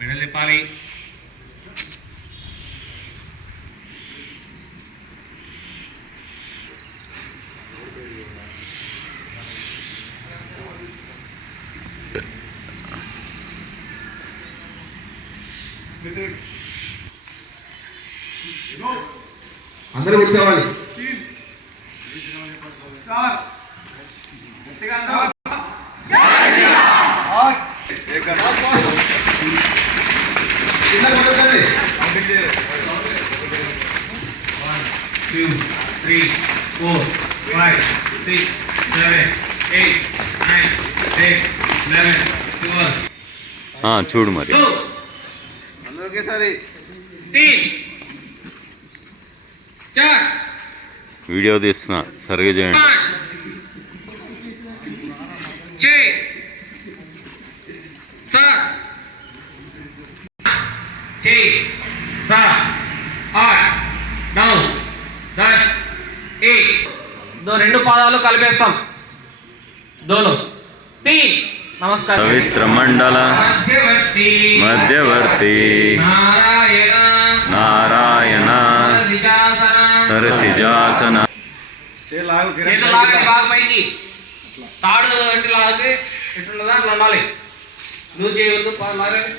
Medal తిప్పాలి. అందరూ కూర్చోవాలి. చూడు మరి అందరికేసారి వీడియో తీస్తున్నా, సరిగా చేయండి. 2 పాదాలు కలిపేస్తాం. దోను నమస్కారం. పవిత్ర మండల మధ్యవర్తి నారాయణ సరసిజాసన. బాగా పైకి తాడు అంటే లాగితే ఎట్లుండదా అట్లా ఉండాలి. నువ్వు చేయవద్దు,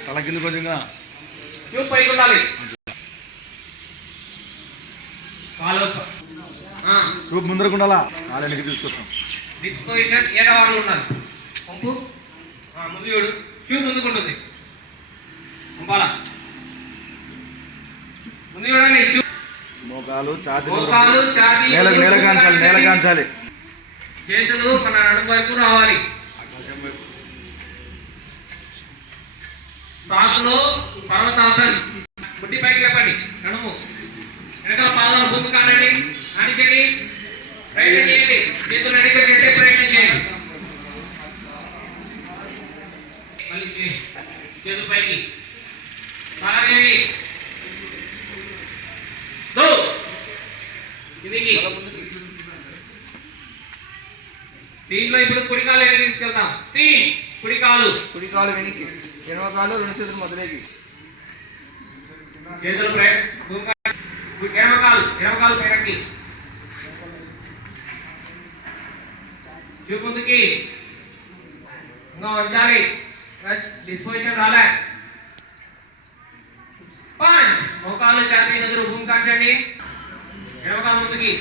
తల కింద కొంచెంగా చూపు పైకి ఉండాలి. చూపు ముందరకు ఉండాలా. కాళ్ళకి తీసుకొస్తాం. డిస్పోజిషన్ ఏడవాళ్ళు ఉండాలి. పంపు ముందు చూడు, చూపు ముందుకుంటుంది. పంపాలా ముందు చూడాలి. మోకాలు ఛాతీ నేల కాంచాలి. చేతులు మన నడుము వైపు రావాలి. సాకులో పర్వతాసన్. బుడ్డి పైకి లేపండి. నడుము వెనకాల పాదాలు భూమి కానండి. ఆనికండి. ప్రయత్నం చేయండి. చేతులు అడిగి పెట్టే ప్రయత్నం చేయండి. మళ్ళీ చేతుల పైకి సాగండి. దీంట్లో ఇప్పుడు కుడికాలు ఎన్ని తీసుకెళ్తాం. కుడికాలు వెనక్కి, ఎడమకాలు 2 చేతులు మొదలైకి. చేతులు ఎడమకాలు పైనకి. చూపు ముందుకి. ఇంకా వంచాలి. డిస్పోజిషన్ రాలే. పంచ్. మోకాలు ఛాతీ ఎదురు భూమి కాంచండి. ఎడమకాలు ముందుకి.